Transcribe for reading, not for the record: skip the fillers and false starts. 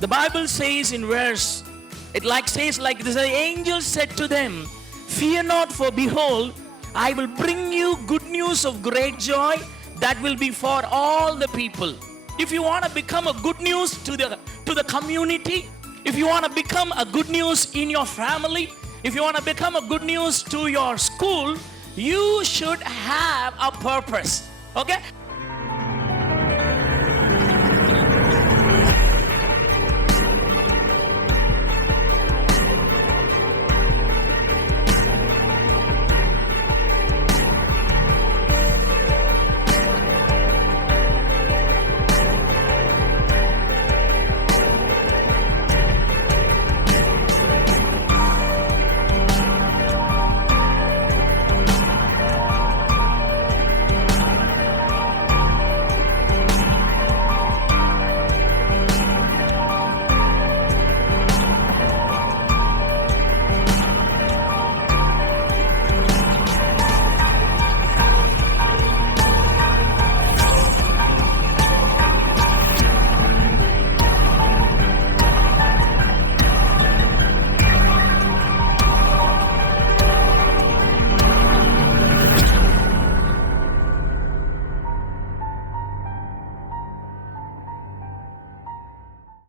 The Bible says in verse, says like this, the angel said to them, fear not, for behold, I will bring you good news of great joy that will be for all the people. If you want to become a good news to the community, if you want to become a good news in your family, if you want to become a good news to your school, you should have a purpose. Okay?